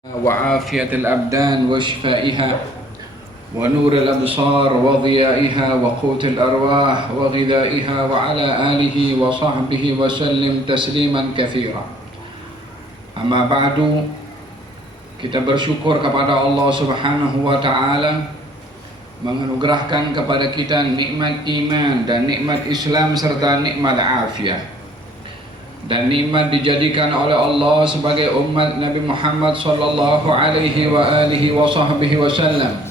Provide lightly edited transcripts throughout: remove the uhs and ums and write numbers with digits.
وعافية الأبدان وشفائها ونور الأبصار وضيائها وقوت الأرواح وغذائها وعلى آله وصحبه وسلم تسليما كثيرا. Amma ba'du, kita bersyukur kepada Allah Subhanahu wa Ta'ala menganugerahkan kepada kita nikmat iman dan nikmat Islam serta nikmat afiat. Dan nikmat dijadikan oleh Allah sebagai umat Nabi Muhammad sallallahu alaihi wa alihi wa sahbihi wasallam.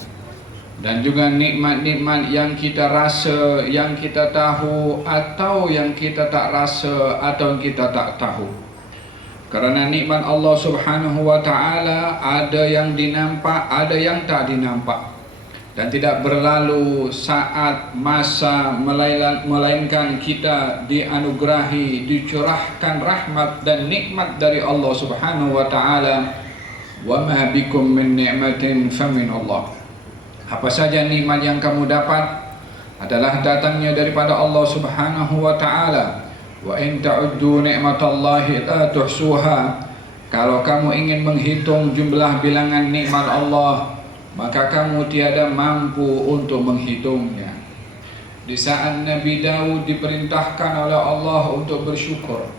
Dan juga nikmat-nikmat yang kita rasa, yang kita tahu, atau yang kita tak rasa, atau yang kita tak tahu. Karena nikmat Allah Subhanahu wa Ta'ala ada yang dinampak, ada yang tak dinampak, dan tidak berlalu saat masa melainkan kita dianugerahi, dicurahkan rahmat dan nikmat dari Allah Subhanahu wa Ta'ala. Wa ma bikum min ni'matin famin Allah. Apa saja nikmat yang kamu dapat adalah datangnya daripada Allah Subhanahu wa Ta'ala. Wa in ta'uddu ni'matallahi la tuhsuha. Kalau kamu ingin menghitung jumlah bilangan nikmat Allah, maka kamu tiada mampu untuk menghitungnya. Di saat Nabi Daud diperintahkan oleh Allah untuk bersyukur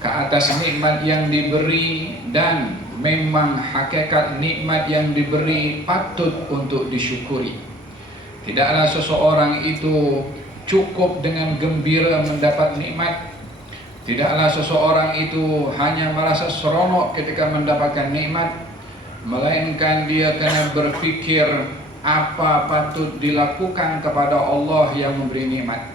ke atas nikmat yang diberi, dan memang hakikat nikmat yang diberi patut untuk disyukuri. Tidaklah seseorang itu cukup dengan gembira mendapat nikmat. Tidaklah seseorang itu hanya merasa seronok ketika mendapatkan nikmat, melainkan dia kena berfikir apa patut dilakukan kepada Allah yang memberi nikmat,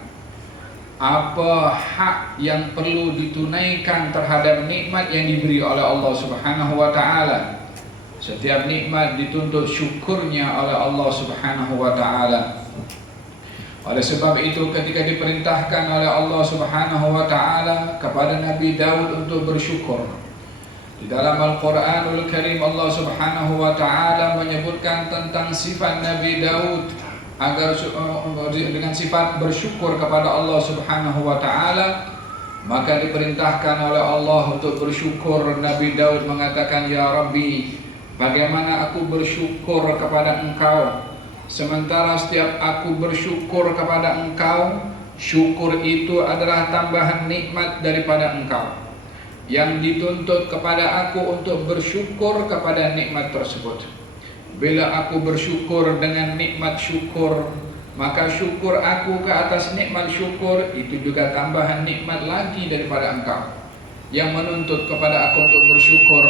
apa hak yang perlu ditunaikan terhadap nikmat yang diberi oleh Allah Subhanahu wa Ta'ala. Setiap nikmat dituntut syukurnya oleh Allah Subhanahu wa Ta'ala. Oleh sebab itu, ketika diperintahkan oleh Allah Subhanahu wa Ta'ala kepada Nabi Daud untuk bersyukur, di dalam Al-Quranul Karim Allah Subhanahu wa Ta'ala menyebutkan tentang sifat Nabi Daud agar dengan sifat bersyukur kepada Allah Subhanahu wa Ta'ala. Maka diperintahkan oleh Allah untuk bersyukur. Nabi Daud mengatakan, "Ya Rabbi, bagaimana aku bersyukur kepada Engkau, sementara setiap aku bersyukur kepada Engkau, syukur itu adalah tambahan nikmat daripada Engkau, yang dituntut kepada aku untuk bersyukur kepada nikmat tersebut. Bila aku bersyukur dengan nikmat syukur, maka syukur aku ke atas nikmat syukur itu juga tambahan nikmat lagi daripada Engkau, yang menuntut kepada aku untuk bersyukur,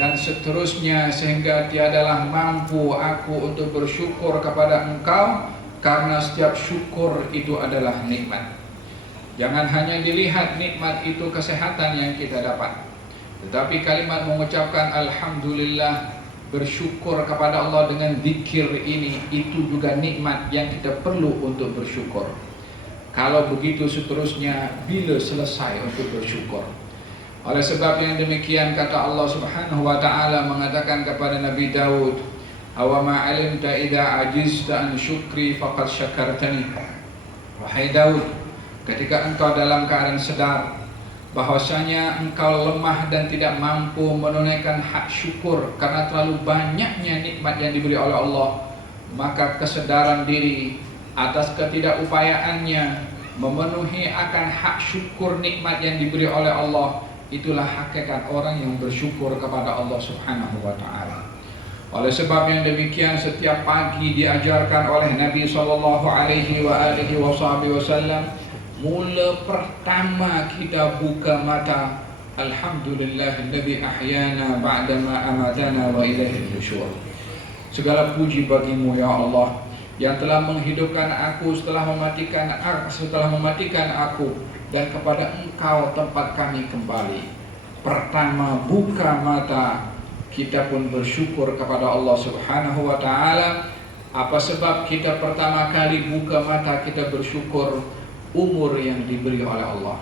dan seterusnya, sehingga tiadalah mampu aku untuk bersyukur kepada Engkau, karena setiap syukur itu adalah nikmat." Jangan hanya dilihat nikmat itu kesehatan yang kita dapat, tetapi kalimat mengucapkan Alhamdulillah, bersyukur kepada Allah dengan zikir ini, itu juga nikmat yang kita perlu untuk bersyukur. Kalau begitu seterusnya, bila selesai untuk bersyukur? Oleh sebab yang demikian, kata Allah Subhanahu wa Ta'ala mengatakan kepada Nabi Daud, "Awama alimta idza ajizta an syukri faqad syakartani." Wahai Daud, ketika engkau dalam keadaan sadar bahwasanya engkau lemah dan tidak mampu menunaikan hak syukur karena terlalu banyaknya nikmat yang diberi oleh Allah, maka kesadaran diri atas ketidakupayaannya memenuhi akan hak syukur nikmat yang diberi oleh Allah, itulah hakikat orang yang bersyukur kepada Allah Subhanahu wa Ta'ala. Oleh sebab yang demikian, setiap pagi diajarkan oleh Nabi sallallahu alaihi wasallam, mula pertama kita buka mata, Alhamdulillahilladzi ahyana ba'dama amatana wa ilaihil nusyur. Segala puji bagimu ya Allah, yang telah menghidupkan aku setelah mematikan aku, dan kepada Engkau tempat kami kembali. Pertama buka mata, kita pun bersyukur kepada Allah Subhanahu wa Ta'ala. Apa sebab kita pertama kali buka mata kita bersyukur? Umur yang diberi oleh Allah,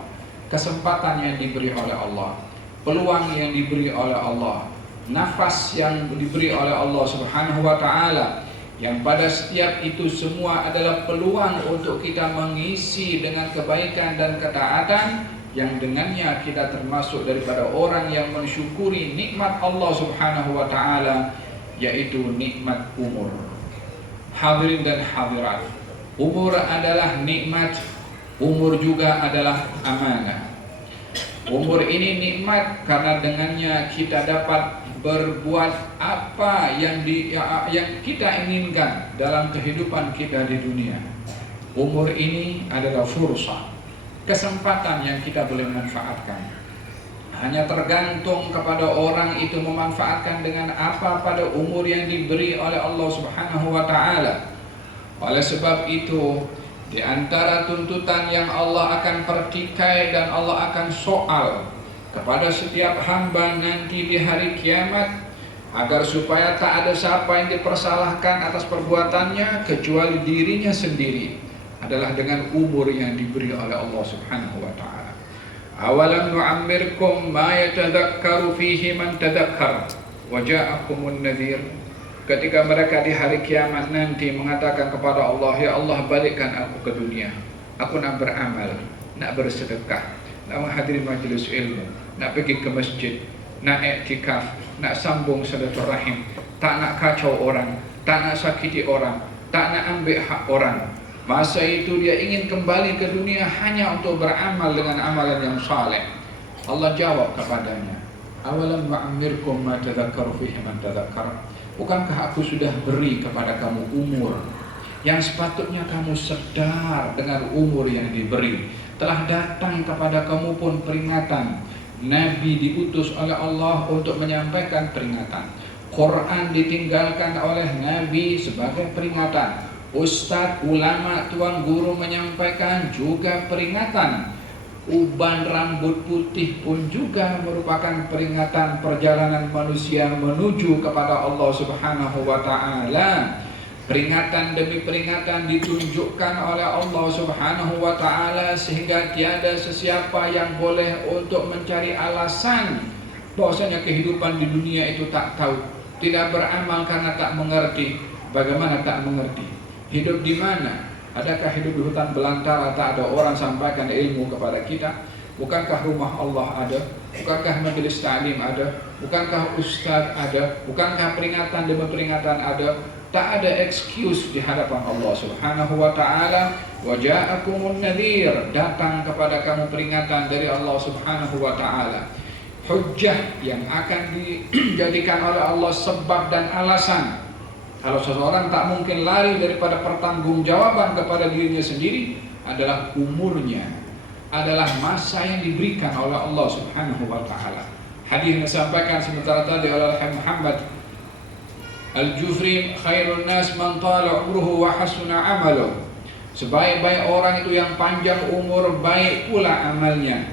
kesempatan yang diberi oleh Allah, peluang yang diberi oleh Allah, nafas yang diberi oleh Allah Subhanahu wa Ta'ala, yang pada setiap itu semua adalah peluang untuk kita mengisi dengan kebaikan dan ketaatan yang dengannya kita termasuk daripada orang yang mensyukuri nikmat Allah Subhanahu wa taala, yaitu nikmat umur. Hadirin dan hadirat, umur adalah nikmat, umur juga adalah amanah. Umur ini nikmat karena dengannya kita dapat berbuat apa yang kita inginkan dalam kehidupan kita di dunia. Umur ini adalah fursah, kesempatan yang kita boleh manfaatkan. Hanya tergantung kepada orang itu memanfaatkan dengan apa pada umur yang diberi oleh Allah Subhanahu wa taala. Oleh sebab itu, di antara tuntutan yang Allah akan pertikai dan Allah akan soal kepada setiap hamba nanti di hari kiamat, agar supaya tak ada siapa yang dipersalahkan atas perbuatannya kecuali dirinya sendiri, adalah dengan umur yang diberi oleh Allah Subhanahu wa taala. Awalam nu'ammirkum ma yatadhakkaru fihi man tadhakkar wa ja'akumun nadhir. Ketika mereka di hari kiamat nanti mengatakan kepada Allah, ya Allah, balikkan aku ke dunia, aku nak beramal, nak bersedekah, nak menghadiri majelis ilmu, nak pergi ke masjid, nak iktikaf, nak sambung silaturahim, tak nak kacau orang, tak nak sakiti orang, tak nak ambil hak orang. Masa itu dia ingin kembali ke dunia hanya untuk beramal dengan amalan yang saleh. Allah jawab kepadanya, awalam nu'ammirkum ma tadhakkaru fihi man tadhakkar. Bukankah aku sudah beri kepada kamu umur yang sepatutnya kamu sedar dengan umur yang diberi. Telah datang kepada kamu pun peringatan. Nabi diutus oleh Allah untuk menyampaikan peringatan. Quran ditinggalkan oleh Nabi sebagai peringatan. Ustadz, ulama, tuan guru menyampaikan juga peringatan. Uban rambut putih pun juga merupakan peringatan perjalanan manusia menuju kepada Allah Subhanahu wa taala. Peringatan demi peringatan ditunjukkan oleh Allah Subhanahu wa taala sehingga tiada sesiapa yang boleh untuk mencari alasan bahwasanya kehidupan di dunia itu tak tahu, tidak beramal karena tak mengerti. Bagaimana tak mengerti? Hidup di mana? Adakah hidup di hutan belantara tak ada orang sampaikan ilmu kepada kita? Bukankah rumah Allah ada? Bukankah majelis ta'lim ada? Bukankah ustaz ada? Bukankah peringatan demi peringatan ada? Tak ada excuse di hadapan Allah Subhanahu wa taala. Wa ja'akumun nadhir, datang kepada kamu peringatan dari Allah Subhanahu wa taala. Hujjah yang akan dijadikan oleh Allah sebab dan alasan. Kalau seseorang tak mungkin lari daripada pertanggungjawaban kepada dirinya sendiri, adalah umurnya, adalah masa yang diberikan oleh Allah Subhanahu wa taala. Hadis yang disampaikan sementara tadi oleh Muhammad Al-Jufri, khairun nas man tala umruhu wa hasuna amaluh. Sebaik-baik orang itu yang panjang umur, baik pula amalnya.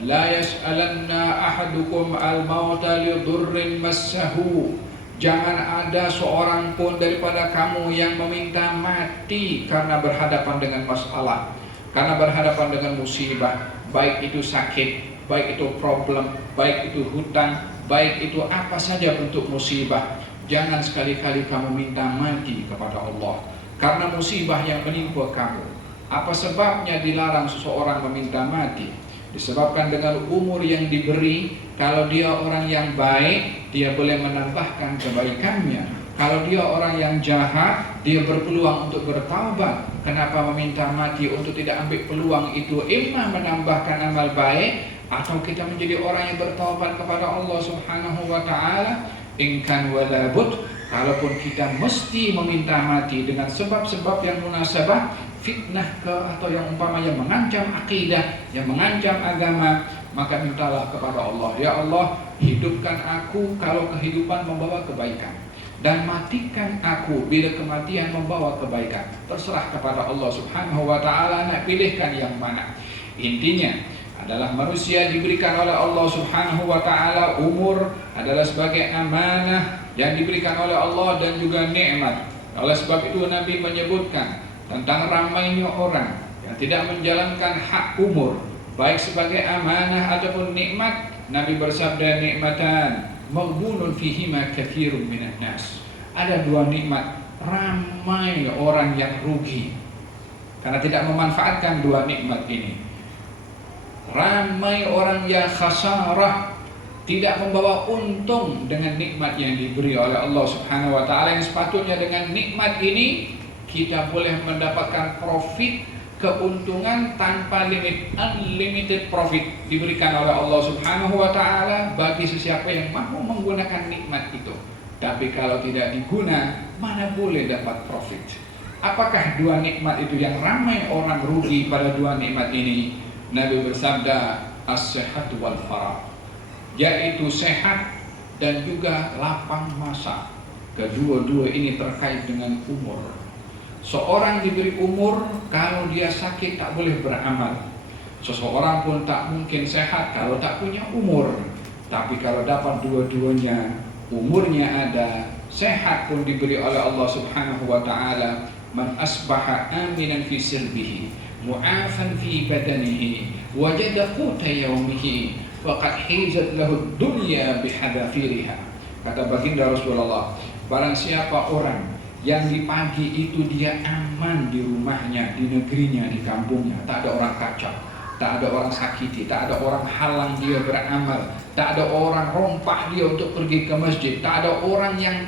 La yas'alanna ahadukum al-mauta li dhurrin massahu. Jangan ada seorang pun daripada kamu yang meminta mati karena berhadapan dengan masalah, karena berhadapan dengan musibah, baik itu sakit, baik itu problem, baik itu hutang, baik itu apa saja bentuk musibah. Jangan sekali-kali kamu minta mati kepada Allah karena musibah yang menimpa kamu. Apa sebabnya dilarang seseorang meminta mati? Disebabkan dengan umur yang diberi. Kalau dia orang yang baik, dia boleh menambahkan kebaikannya. Kalau dia orang yang jahat, dia berpeluang untuk bertaubat. Kenapa meminta mati untuk tidak ambil peluang itu? Imma menambahkan amal baik, atau kita menjadi orang yang bertaubat kepada Allah Subhanahu wa taala. Ingkan walabut, kalaupun kita mesti meminta mati dengan sebab-sebab yang munasabah, fitnah atau yang umpama yang mengancam akidah, yang mengancam agama, maka mintalah kepada Allah, ya Allah, hidupkan aku kalau kehidupan membawa kebaikan, dan matikan aku bila kematian membawa kebaikan. Terserah kepada Allah Subhanahu wa taala nak pilihkan yang mana. Intinya adalah manusia diberikan oleh Allah Subhanahu wa taala umur adalah sebagai amanah yang diberikan oleh Allah dan juga nikmat. Oleh sebab itu Nabi menyebutkan tentang ramainya orang yang tidak menjalankan hak umur, baik sebagai amanah ataupun nikmat. Nabi bersabda, nikmatan maghbunun fihima katsirun minan nas. Ada dua nikmat, ramai orang yang rugi karena tidak memanfaatkan dua nikmat ini. Ramai orang yang khasarah, tidak membawa untung dengan nikmat yang diberi oleh Allah Subhanahu wa taala, yang sepatutnya dengan nikmat ini kita boleh mendapatkan profit, keuntungan tanpa limit, unlimited profit diberikan oleh Allah Subhanahu wa taala bagi sesiapa yang mampu menggunakan nikmat itu. Tapi kalau tidak diguna, mana boleh dapat profit. Apakah dua nikmat itu yang ramai orang rugi pada dua nikmat ini? Nabi bersabda, as-sehat wal farah, yaitu sehat dan juga lapang masa. Kedua-dua ini terkait dengan umur. Seorang diberi umur, kalau dia sakit tak boleh beramal. Seseorang pun tak mungkin sehat kalau tak punya umur. Tapi kalau dapat dua-duanya, umurnya ada, sehat pun diberi oleh Allah Subhanahu wa taala. Man asbaha aminan fi sirbihi, mu'afan fi badanihi, wajada quta yaumihi, faqad hizat lahu dunya bihadafiriha. Kata baginda Rasulullah, barang siapa orang yang di pagi itu dia aman di rumahnya, di negerinya, di kampungnya, tak ada orang kacau, tak ada orang sakiti, tak ada orang halang dia beramal, tak ada orang rompak dia untuk pergi ke masjid, tak ada orang yang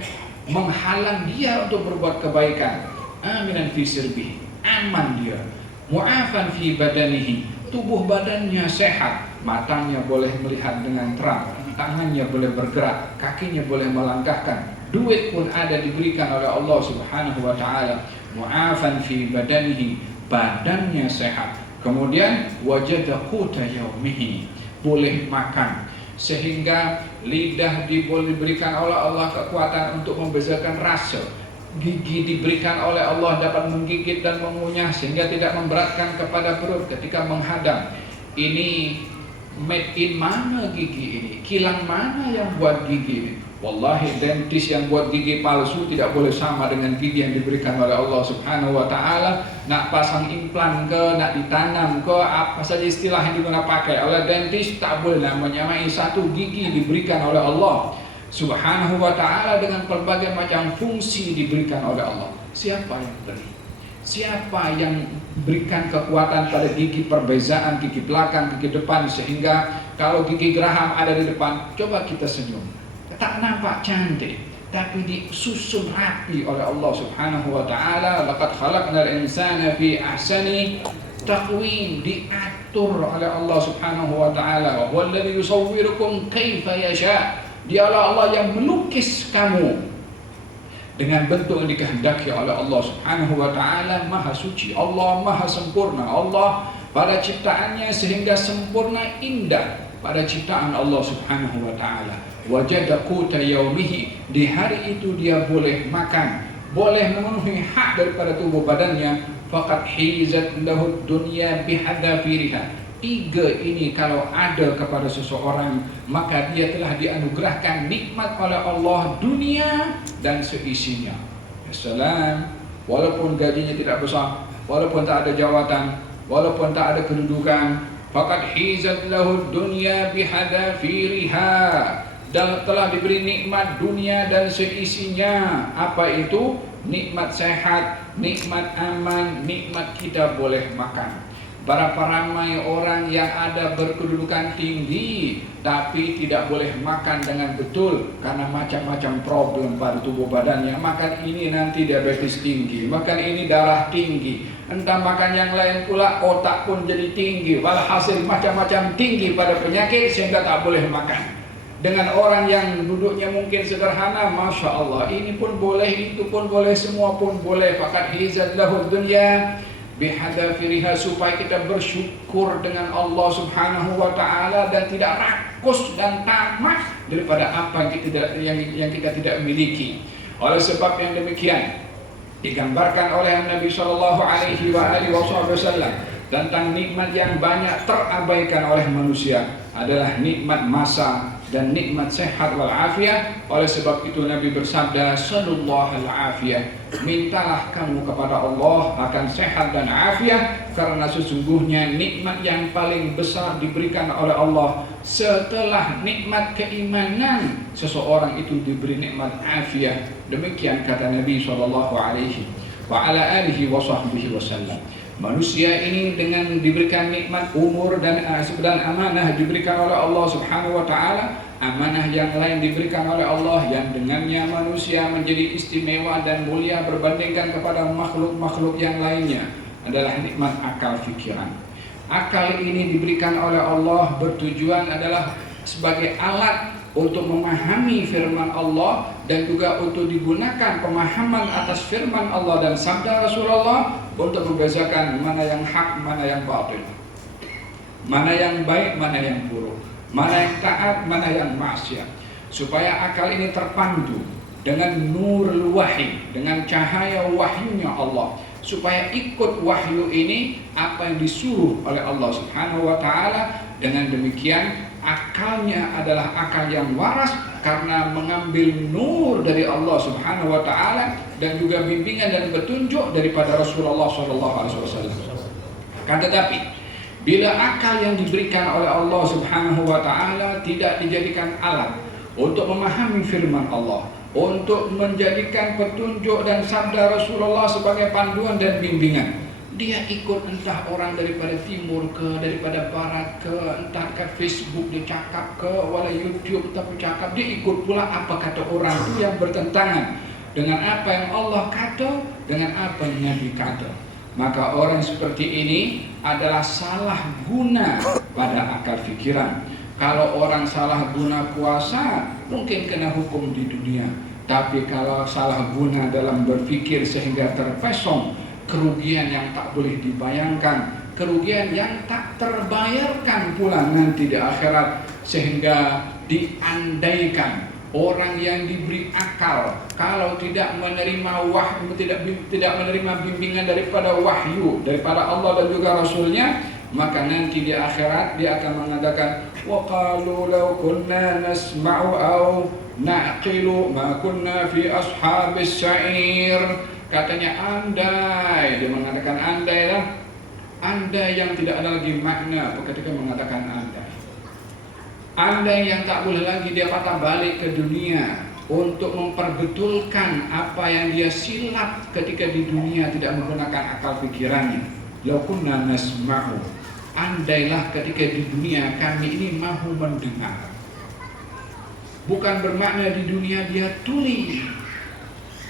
menghalang dia untuk berbuat kebaikan. Aminan fi sirbihi, aman dia. Mu'afan fi badanihi, tubuh badannya sehat, matanya boleh melihat dengan terang, tangannya boleh bergerak, kakinya boleh melangkahkan, duit pun ada diberikan oleh Allah Subhanahu wa taala. Mu'afan fi badanihi, badannya sehat. Kemudian wajada quta yaumihi, boleh makan, sehingga lidah diberikan oleh Allah kekuatan untuk membezakan rasa. Gigi diberikan oleh Allah dapat menggigit dan mengunyah sehingga tidak memberatkan kepada perut ketika menghadam. Ini made in mana gigi ini? Kilang mana yang buat gigi ini? Wallahi dentis yang buat gigi palsu tidak boleh sama dengan gigi yang diberikan oleh Allah Subhanahu wa taala. Nak pasang implan ke, nak ditanam ke, apa saja istilah yang digunakan pakai oleh dentis tak boleh menyamai satu gigi diberikan oleh Allah Subhanahu wa ta'ala dengan berbagai macam fungsi diberikan oleh Allah. Siapa yang beri? Siapa yang berikan kekuatan pada gigi perbezaan, gigi belakang, gigi depan, sehingga kalau gigi geraham ada di depan, coba kita senyum, tak nampak cantik, tapi disusun rapi oleh Allah Subhanahu wa ta'ala. Laqad khalaqnal insana fi ahsani taqwim, diatur oleh Allah Subhanahu wa ta'ala. Wa huwa alladhi yusawwirukum kaifa yasha', dialah Allah yang melukis kamu dengan bentuk yang dikehendaki oleh Allah Subhanahu wa ta'ala. Maha suci Allah, maha sempurna Allah pada ciptaannya, sehingga sempurna indah pada ciptaan Allah Subhanahu wa ta'ala. Wajada quta yaumihi, di hari itu dia boleh makan, boleh memenuhi hak daripada tubuh badannya. Faqad hizat lahu dunya bihadafiriha, tiga ini kalau ada kepada seseorang, maka dia telah dianugerahkan nikmat oleh Allah, dunia dan seisinya. Assalam. Walaupun gajinya tidak besar, walaupun tak ada jawatan, walaupun tak ada kedudukan, faqad hizat lahu dunya bihadafiriha, dan telah diberi nikmat dunia dan seisinya. Apa itu? Nikmat sehat, nikmat aman, nikmat kita boleh makan. Berapa ramai orang yang ada berkedudukan tinggi tapi tidak boleh makan dengan betul karena macam-macam problem pada tubuh badannya. Makan ini nanti diabetes tinggi, makan ini darah tinggi, entah makan yang lain pula otak pun jadi tinggi. Walhasil macam-macam tinggi pada penyakit sehingga tak boleh makan. Dengan orang yang duduknya mungkin sederhana, Masya Allah, ini pun boleh, itu pun boleh, semua pun boleh. Faqad hizat lahu dunya bihadafiriha, supaya kita bersyukur dengan Allah Subhanahu wa ta'ala dan tidak rakus dan tamak daripada apa yang kita tidak miliki. Oleh sebab yang demikian digambarkan oleh Nabi sallallahu alaihi wasallam tentang nikmat yang banyak terabaikan oleh manusia adalah nikmat masa dan nikmat sehat wal afiyah. Oleh sebab itu Nabi bersabda, sallallahu al-afiyah, mintalah kamu kepada Allah akan sehat dan afiat, karena sesungguhnya nikmat yang paling besar diberikan oleh Allah setelah nikmat keimanan, seseorang itu diberi nikmat afiat. Demikian kata Nabi sallallahu alaihi wa ala alihi wa sahbihi wasallam. Manusia ini dengan diberikan nikmat umur dan amanah diberikan oleh Allah Subhanahu wa taala, amanah yang lain diberikan oleh Allah yang dengannya manusia menjadi istimewa dan mulia berbandingkan kepada makhluk-makhluk yang lainnya adalah nikmat akal fikiran. Akal ini diberikan oleh Allah bertujuan adalah sebagai alat untuk memahami firman Allah dan juga untuk digunakan pemahaman atas firman Allah dan sabda Rasulullah untuk membezakan mana yang hak, mana yang batil, mana yang baik, mana yang buruk, mana yang taat, mana yang maksiat, supaya akal ini terpandu dengan nurul wahyi, dengan cahaya wahyunya Allah, supaya ikut wahyu ini apa yang disuruh oleh Allah Subhanahu wa taala. Dengan demikian akalnya adalah akal yang waras karena mengambil nur dari Allah Subhanahu wa taala dan juga bimbingan dan petunjuk daripada Rasulullah sallallahu alaihi wasallam. Kan tetapi bila akal yang diberikan oleh Allah Subhanahu wa taala tidak dijadikan alat untuk memahami firman Allah, untuk menjadikan petunjuk dan sabda Rasulullah sebagai panduan dan bimbingan, dia ikut entah orang daripada timur ke, daripada barat ke, entah ke Facebook dia cakap ke, wala YouTube tapi cakap, dia ikut pula apa kata orang itu yang bertentangan dengan apa yang Allah kata, dengan apa yang Nabi kata. Maka orang seperti ini adalah salah guna pada akal fikiran. Kalau orang salah guna kuasa, mungkin kena hukum di dunia. Tapi kalau salah guna dalam berfikir sehingga terpesong, kerugian yang tak boleh dibayangkan, kerugian yang tak terbayarkan pula nanti di akhirat, sehingga diandaikan orang yang diberi akal kalau tidak menerima wahyu, tidak menerima bimbingan daripada wahyu daripada Allah dan juga Rasulnya, maka nanti di akhirat dia akan mengatakan wa qalu law kunna nasma'u aw na'qilu ma kunna fi ashabis sa'ir. Katanya andai, dia mengatakan andai lah, andai yang tidak ada lagi makna ketika mengatakan andai. Andai yang tak boleh lagi dia patah balik ke dunia untuk memperbetulkan apa yang dia silap ketika di dunia tidak menggunakan akal pikirannya. Law kunna nasma'u, andailah ketika di dunia kami ini mahu mendengar. Bukan bermakna di dunia dia tuli,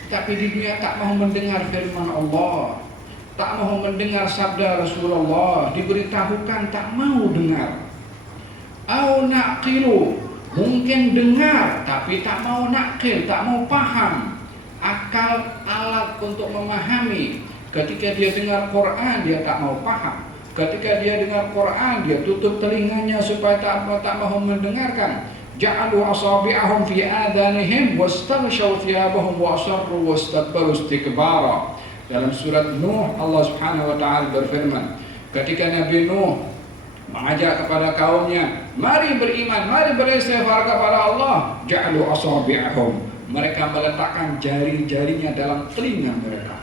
tapi di dunia tak mau mendengar firman Allah, tak mau mendengar sabda Rasulullah, diberitahukan tak mau dengar. Au naqilu, mungkin dengar tapi tak mau naqil, tak mau paham. Akal alat untuk memahami. Ketika dia dengar Quran dia tak mau paham. Ketika dia dengar Quran dia tutup telinganya supaya tak mau mendengarkan. Ja'alu asabi'ahum fi adanihim wastaghshaw thiyabahum wa asarru wastakbaru istikbara. Dalam surat Nuh Allah Subhanahu wa taala berfirman, ketika Nabi Nuh mengajak kepada kaumnya, mari beriman, mari beristighfar kepada Allah, ja'alu asabi'ahum, mereka meletakkan jari-jarinya dalam telinga mereka.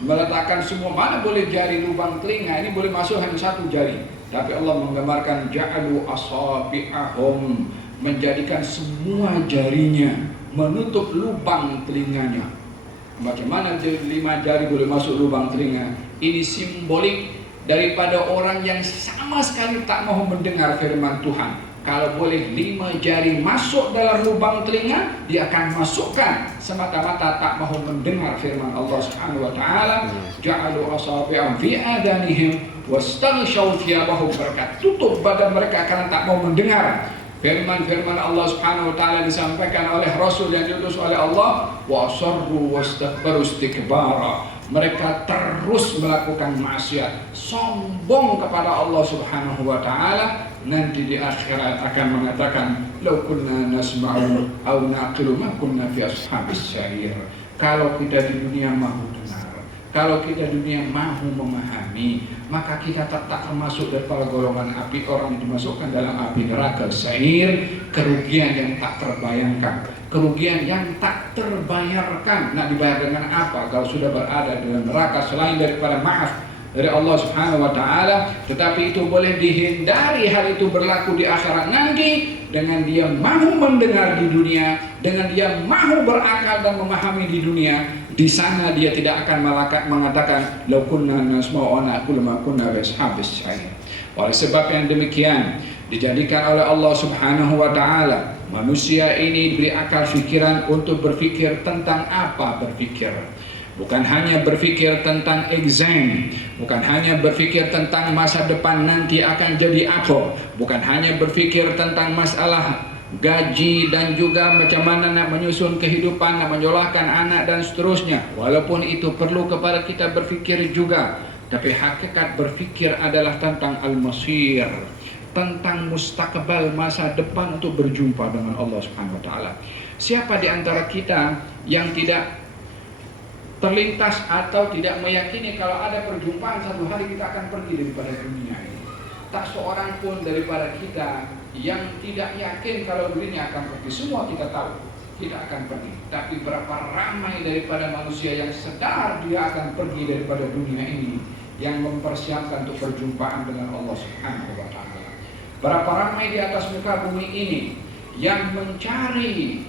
Meletakkan semua, mana boleh jari lubang telinga ini boleh masuk hanya satu jari. Tapi Allah menggambarkan ja'alu asabi'ahum, menjadikan semua jarinya menutup lubang telinganya. Bagaimana 5 jari boleh masuk lubang telinga? Ini simbolik daripada orang yang sama sekali tak mau mendengar firman Tuhan. Kalau boleh 5 jari masuk dalam lubang telinga, dia akan masukkan semata-mata tak mau mendengar firman Allah Subhanahu wa taala. Ja'alu asabi'ahum fi adanihim wastaghshaw thiyabahum, mereka tutup badan mereka karena tak mau mendengar firman-firman Allah Subhanahu wa taala disampaikan oleh Rasul yang diutus oleh Allah. Wa asarru wastakbaru istikbara, mereka terus melakukan maksiat, sombong kepada Allah Subhanahu wa taala. Nanti di akhirat akan mengatakan law kunna nasma'u aw naqilu ma kunna fi ashabis sa'ir. Kalau kita di dunia mahu dengar, kalau kita di dunia mahu memahami, maka kita tak termasuk daripada golongan api, orang yang dimasukkan dalam api neraka sa'ir. Kerugian yang tak terbayangkan, kerugian yang tak terbayarkan. Nak dibayar dengan apa kalau sudah berada dalam neraka selain daripada maaf dari Allah Subhanahu wa taala? Tetapi itu boleh dihindari hal itu berlaku di akhirat nanti dengan dia mahu mendengar di dunia, dengan dia mau berakal dan memahami di dunia, di sana dia tidak akan mengatakan law kunna nasma'u wa na'qulu ma kunna bi ashabis sa'ir. Oleh sebab yang demikian, dijadikan oleh Allah Subhanahu wa taala manusia ini diberi akal fikiran untuk berfikir tentang apa berfikir. Bukan hanya berfikir tentang exam, bukan hanya berfikir tentang masa depan nanti akan jadi apa, bukan hanya berfikir tentang masalah gaji dan juga macam mana nak menyusun kehidupan, nak menyekolahkan anak dan seterusnya. Walaupun itu perlu kepada kita berfikir juga, tapi hakikat berfikir adalah tentang al-masir, tentang mustakbal, masa depan untuk berjumpa dengan Allah Subhanahu wa taala. Siapa di antara kita yang tidak terlintas atau tidak meyakini kalau ada perjumpaan satu hari kita akan pergi daripada dunia ini? Tak seorang pun daripada kita yang tidak yakin kalau dunia akan pergi. Semua kita tahu tidak akan pergi. Tapi berapa ramai daripada manusia yang sadar dia akan pergi daripada dunia ini, yang mempersiapkan untuk perjumpaan dengan Allah Subhanahu wa taala. Berapa ramai di atas muka bumi ini yang mencari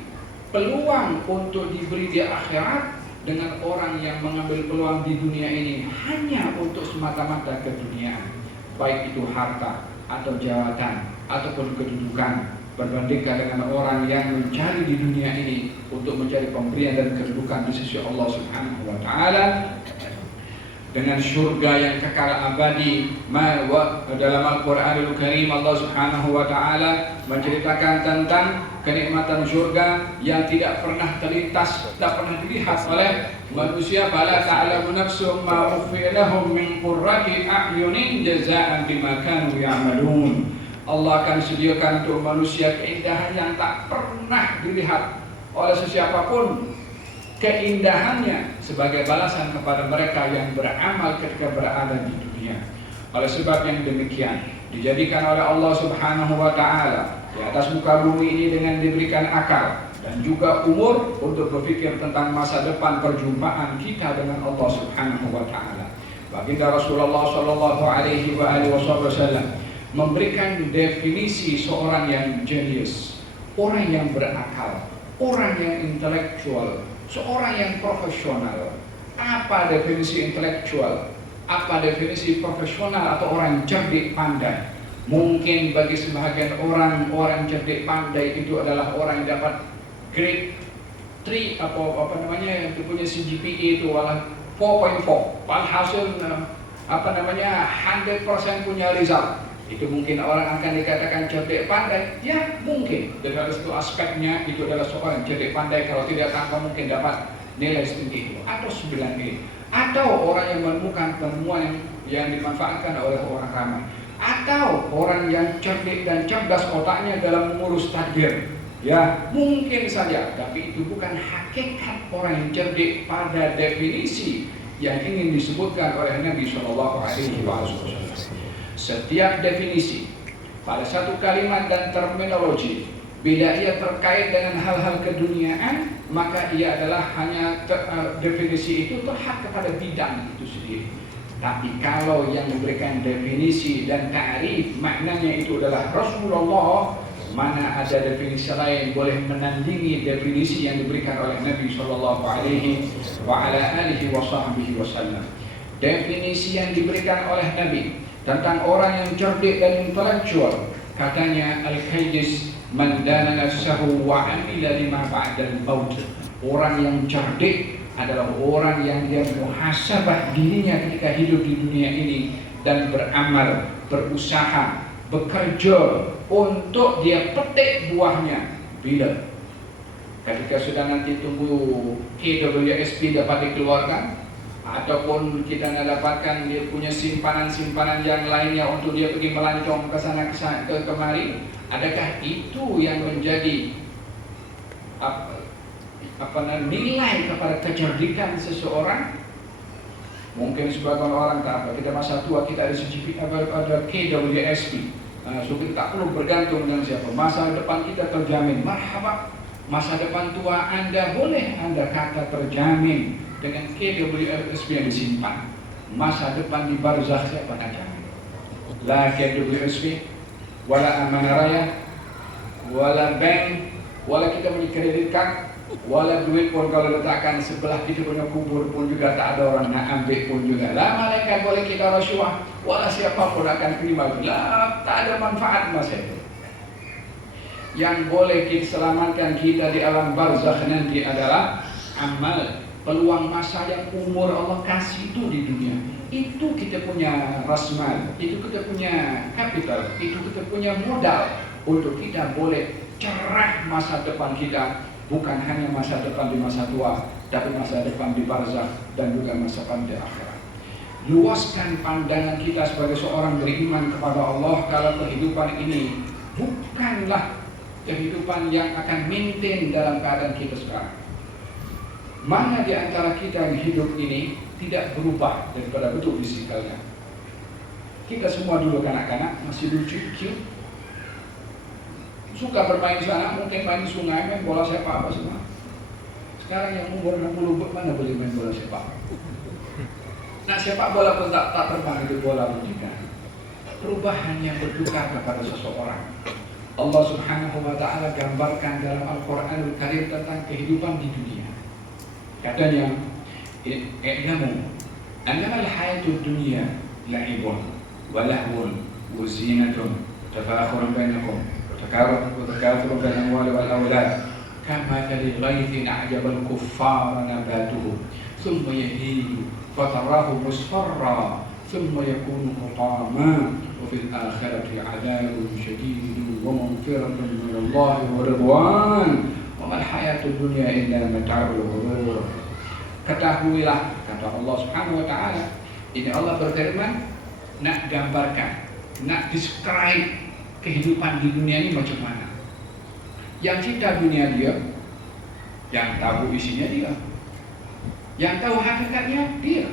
peluang untuk diberi di akhirat, dengan orang yang mengambil peluang di dunia ini hanya untuk semata-mata keduniaan, baik itu harta atau jabatan ataupun kedudukan, berbandingkan dengan orang yang mencari di dunia ini untuk mencari pemberian dan kedudukan di sisi Allah Subhanahu wa taala dengan surga yang kekal abadi. Dalam Al-Qur'anul Karim Allah Subhanahu wa taala menceritakan tentang kenikmatan surga yang tidak pernah terlintas, tidak pernah dilihat oleh manusia. Fala ta'lamu nafsum ma ukhfiya lahum min qurrati a'yunin jazaa'an bima kanu ya'malun. Allah akan sediakan untuk manusia keindahan yang tak pernah dilihat oleh sesiapapun, keindahannya sebagai balasan kepada mereka yang beramal ketika berada di dunia. Oleh sebab yang demikian, dijadikan oleh Allah Subhanahu wa taala di atas muka bumi ini dengan diberikan akal dan juga umur untuk berfikir tentang masa depan perjumpaan kita dengan Allah Subhanahu wa taala. Baginda Rasulullah sallallahu alaihi wasallam memberikan definisi seorang yang jenius, orang yang berakal, orang yang intelektual, seorang yang profesional. Apa definisi intelektual? Apa definisi profesional atau orang cerdik pandai? Mungkin bagi sebahagian orang, orang cerdik pandai itu adalah orang yang dapat grade 3 apa namanya yang punya CGPA itu adalah 4.4. Walhasil 100% punya result. Itu mungkin orang akan dikatakan cerdik pandai. Ya mungkin, dari satu aspeknya itu adalah seorang cerdik pandai. Kalau tidak tanpa mungkin dapat nilai setinggi itu atau 9A. Atau orang yang menemukan penemuan yang dimanfaatkan oleh orang ramai. Atau orang yang cerdik dan cerdas otaknya dalam mengurus takdir. Ya mungkin saja, tapi itu bukan hakikat orang yang cerdik pada definisi yang ingin disebutkan oleh Nabi Shallallahu Alaihi Wasallam. Setiap definisi pada satu kalimat dan terminologi, bila ia terkait dengan hal-hal keduniaan, maka ia adalah hanya definisi itu terhad kepada bidang itu sendiri. Tapi kalau yang memberikan definisi dan ta'rif maknanya itu adalah Rasulullah, mana ada definisi lain boleh menandingi definisi yang diberikan oleh Nabi Shallallahu Alaihi Wasallam. Definisi yang diberikan oleh Nabi tentang orang yang cerdik dan intelektual, katanya al-khayyis man dana nafsahu wa amila lima ba'dal maut. Orang yang cerdik adalah orang yang dia muhasabah dirinya ketika hidup di dunia ini dan beramal, berusaha, bekerja untuk dia petik buahnya bila ketika sudah nanti tunggu KWSP dapat dikeluarkan, ataupun kita dapatkan dia punya simpanan-simpanan yang lainnya untuk dia pergi melancong ke sana ke kemari. Adakah itu yang menjadi nilai kepada kecerdikan seseorang? Mungkin sebagian orang tak apa, kita masa tua kita ada KWSP, so kita tak perlu bergantung dengan siapa. Masa depan kita terjamin. Marhaba, masa depan tua Anda boleh Anda kata terjamin dengan KWSP yang disimpan. Masa depan di barzakh siapa nak jamin? La KWSP, wala amanah raya, wala bank, wala kita dikreditkan, wala duit pun kalau letakkan sebelah kita punya kubur pun juga tak ada orang nak ambil pun juga. Lah malaikat boleh kita rasuah, wala siapa pun akan terima. Lah tak ada manfaat masa itu. Yang boleh kita selamatkan kita di alam barzakh nanti adalah amal. Peluang masa yang umur Allah kasih itu di dunia, itu kita punya rasmal, itu kita punya kapital, itu kita punya modal untuk kita boleh cerah masa depan kita, bukan hanya masa depan di masa tua, tapi masa depan di barzakh dan juga masa depan di akhirat. Luaskan pandangan kita sebagai seorang beriman kepada Allah kalau kehidupan ini bukanlah kehidupan yang akan maintain dalam keadaan kita sekarang. Mana di antara kita yang hidup ini tidak berubah daripada bentuk fisikalnya? Kita semua dulu kanak-kanak masih lucu, cute, suka bermain sana, mungkin main sungai, main bola sepak apa semua. Sekarang yang umur 60 mana boleh main bola sepak? Nah, sepak bola pun tak terbang itu bola pun juga. Perubahan yang berduka kepada seseorang. Allah Subhanahu wa Ta'ala gambarkan dalam Al-Quranul Karim tentang kehidupan di dunia. Katanya, "I'lamu annama al-hayatud dunya la'ibun wa lahwun wa zinatun tafakhurun bainakum wa takathurun bainal amwali wal awlad kamathali ghaythin a'jaba al-kuffara nabatuhu thumma yahiiju fatarahu musfarra thumma yakunu hutama wa fil akhirati 'adzabun shadidun wa maghfiratun min Allah wa ridwan wa mal hayatud dunya illa mata'ul ghurur." Ketahuilah, kata Allah Subhanahu wa Ta'ala, ini Allah berfirman, nak gambarkan, nak describe kehidupan di dunia ini macam mana. Yang cipta dunia dia, yang tahu isinya dia, yang tahu hakikatnya dia.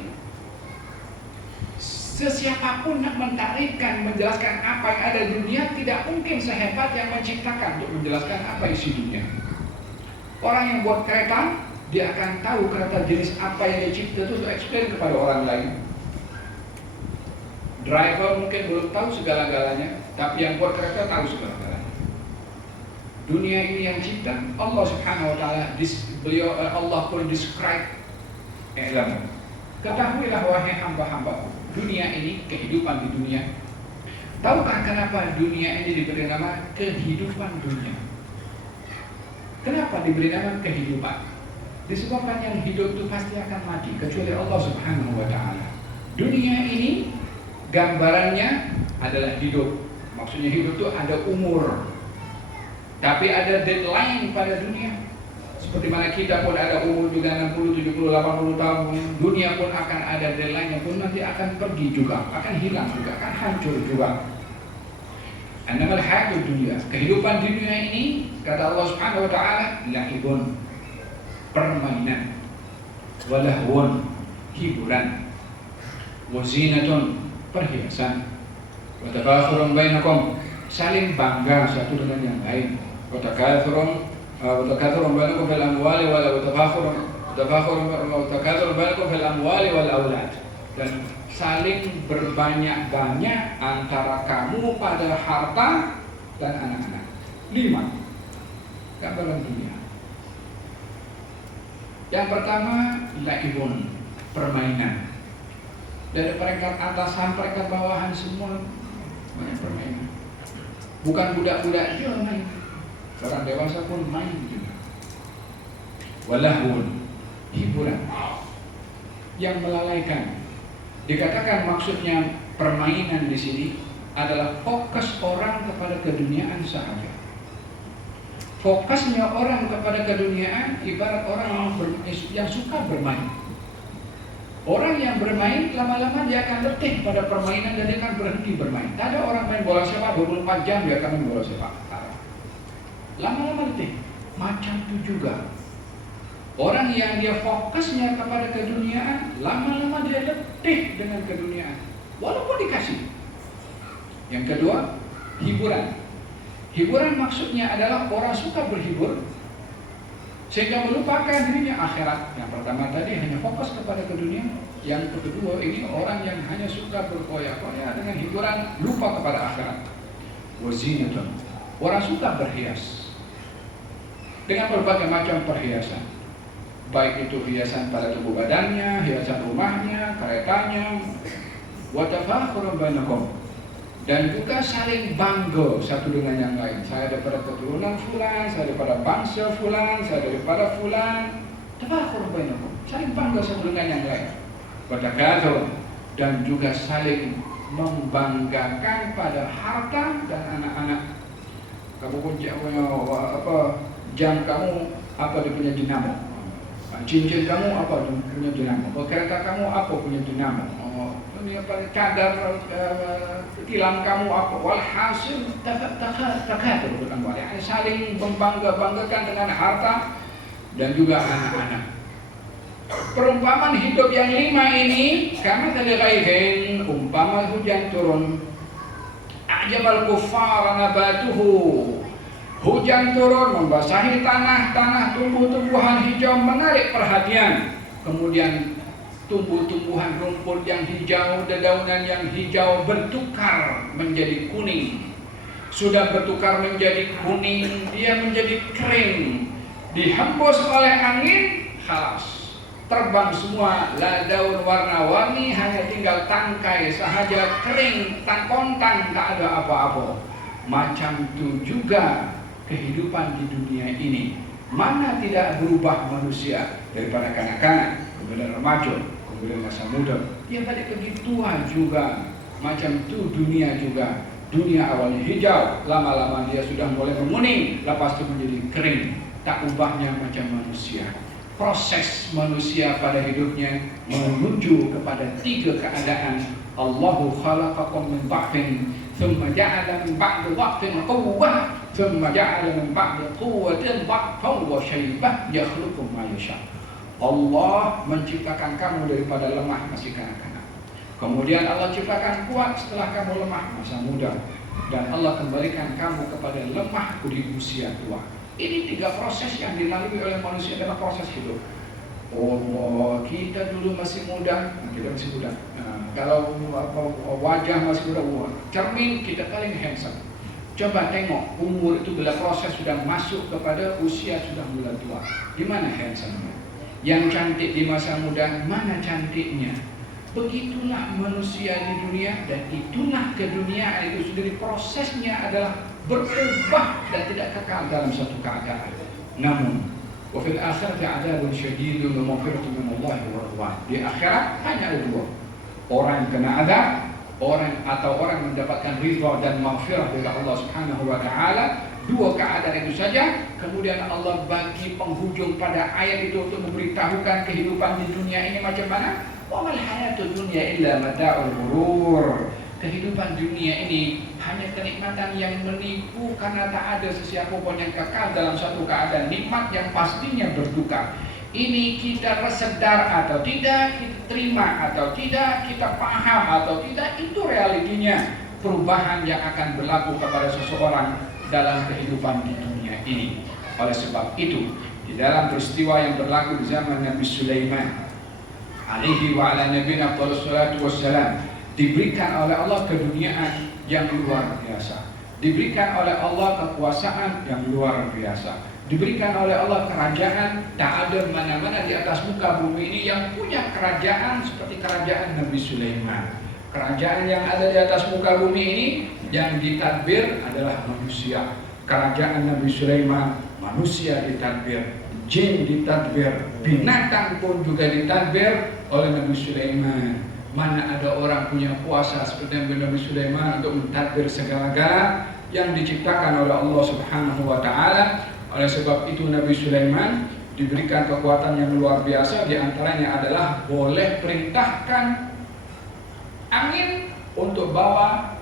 Sesiapapun nak mentarikkan, menjelaskan apa yang ada di dunia, tidak mungkin sehebat yang menciptakan untuk menjelaskan apa isi dunia. Orang yang buat kereta, dia akan tahu kereta jenis apa yang dia cipta itu untuk explain kepada orang lain. Driver mungkin belum tahu segala-galanya, tapi yang buat kereta tahu segala-galanya. Dunia ini yang cipta Allah Subhanahu wa Ta'ala. Allah pun describe, ketahuilah wahai hamba-hambaku, dunia ini, kehidupan di dunia. Tahukah kenapa dunia ini diberi nama kehidupan dunia? Kenapa diberi nama kehidupan? Disebabkan yang hidup itu pasti akan mati kecuali Allah Subhanahu wa Ta'ala. Dunia ini gambarannya adalah hidup. Maksudnya hidup itu ada umur, tapi ada deadline pada dunia. Seperti mana kita pun ada umur juga 60, 70, 80 tahun. Dunia pun akan ada deadline-nya pun nanti akan pergi juga, akan hilang juga, akan hancur juga. Annamal hayatud dunya, kehidupan di dunia ini, kata Allah Subhanahu wa Ta'ala, lahibun, permainan, walahwun, hiburan, wazinatun, perhiasan, watafakhurun bainakum, saling bangga satu dengan yang lain, watakathurun bainakum fil amwali wal watakathurun bainakum fil amwali wal aulad, dan saling berbanyak-banyak antara kamu pada harta dan anak-anak. 5 gambaran dunia. Yang pertama, laibun, permainan. Dari peringkat atasan, peringkat bawahan semua banyak permainan. Bukan budak-budak dia main, orang dewasa pun main juga. Walahun, hiburan yang melalaikan. Dikatakan maksudnya permainan di sini adalah fokus orang kepada keduniaan sahaja. Fokusnya orang kepada keduniaan ibarat orang yang suka bermain. Orang yang bermain lama-lama dia akan letih pada permainan dan dia akan berhenti bermain. Tak ada orang main bola sepak 24 jam dia akan main bola sepak. Lama-lama letih. Macam itu juga orang yang dia fokusnya kepada keduniaan, lama-lama dia letih dengan keduniaan, walaupun dikasih. Yang kedua, hiburan. Hiburan maksudnya adalah orang suka berhibur sehingga melupakan dirinya akhirat. Yang pertama tadi hanya fokus kepada dunia. Yang kedua ini orang yang hanya suka berkoya-koya dengan hiburan, lupa kepada akhirat. Wazinatun, orang suka berhias. dengan berbagai macam perhiasan, baik itu hiasan pada tubuh badannya, hiasan rumahnya, keretanya, wa tafakhurun bainakum, dan juga saling bangga satu dengan yang lain. Saya daripada keturunan fulan, saya daripada bangsa fulan, saya daripada fulan. Tafakhurun bainakum, saling bangga satu dengan yang lain. Wa takatsur, dan juga saling membanggakan pada harta dan anak-anak. Kamu punya jam kamu apa dia punya dinamo, cincin kamu apa dia punya dinamo, kereta kamu apa punya dinamo, ini apa cadar tilam kamu apa, walhasil takatsur bertambah, saling membanggakan dengan harta dan juga anak-anak. Perumpamaan hidup yang 5 ini kama tadi ghaibin, umpama hujan turun, a'jabal kuffar nabatuhu, hujan turun membasahi tanah, tumbuh-tumbuhan hijau menarik perhatian. Kemudian tumbuh-tumbuhan rumput yang hijau, dedaunan yang hijau bertukar menjadi kuning. Sudah bertukar menjadi kuning, dia menjadi kering, dihembus oleh angin, khalas, terbang semua, la daun warna-warni, hanya tinggal tangkai sahaja, kering, kontang, tak ada apa-apa. Macam itu juga kehidupan di dunia ini. Mana tidak berubah manusia daripada kanak-kanak, kemudian remaja, kemudian masa muda, dia tadi pergi tua juga. Macam itu dunia juga. Dunia awalnya hijau, lama-lama dia sudah mulai menguning, lepas itu menjadi kering. Tak ubahnya macam manusia. Proses manusia pada hidupnya menuju kepada 3 keadaan. Allahu khalaqakum min dha'fin, thumma ja'ala min ba'di dha'fin quwwah, thumma ja'ala min ba'di quwwatin dha'fan wa syaibah, yakhluqu ma yasha. Allah menciptakan kamu daripada lemah masih kanak-kanak. Kemudian Allah ciptakan kuat setelah kamu lemah masa muda, dan Allah kembalikan kamu kepada lemah di usia tua. Ini 3 proses yang dilalui oleh manusia dalam proses hidup. Oh, kita dulu masih muda, kita masih muda. Kalau wajah masih muda, cermin kita paling handsome. Coba tengok umur itu bila proses sudah masuk kepada usia sudah mulai tua. Di mana handsome-nya? Yang cantik di masa muda, mana cantiknya? Begitulah manusia di dunia, dan itulah keduniaan itu sendiri prosesnya adalah berubah dan tidak kekal dalam satu keadaan. Namun, wa fil akhirati 'adzabun syadidun wa maghfiratun min Allah wa ridwan. Di akhirat hanya ada 2. Orang yang kena azab, orang mendapatkan ridha dan maghfirah dari Allah Subhanahu wa taala. 2 keadaan itu saja. Kemudian Allah bagi penghujung pada ayat itu untuk memberitahukan kehidupan di dunia ini macam mana. Wa mal hayatud dunya illa mata'ul ghurur. Kehidupan dunia ini hanya kenikmatan yang menipu, karena tak ada sesiapa pun yang kekal dalam satu keadaan nikmat yang pastinya berduka. Ini kita sedar atau tidak, kita terima atau tidak, kita paham atau tidak, itu realitinya perubahan yang akan berlaku kepada seseorang dalam kehidupan di dunia ini. Oleh sebab itu, di dalam peristiwa yang berlaku di zaman Nabi Sulaiman alaihi wa ala nabiyina salatu wassalam, diberikan oleh Allah keduniaan yang luar biasa, diberikan oleh Allah kekuasaan yang luar biasa, diberikan oleh Allah kerajaan. Tak ada mana-mana di atas muka bumi ini yang punya kerajaan seperti kerajaan Nabi Sulaiman. Kerajaan yang ada di atas muka bumi ini yang ditadbir adalah manusia. Kerajaan Nabi Sulaiman, manusia ditadbir, jin ditadbir, binatang pun juga ditadbir oleh Nabi Sulaiman. Mana ada orang punya kuasa seperti Nabi Sulaiman untuk mentadbir segala-gala yang diciptakan oleh Allah Subhanahu wa taala. Oleh sebab itu Nabi Sulaiman diberikan kekuatan yang luar biasa. Di antaranya adalah boleh perintahkan angin untuk bawa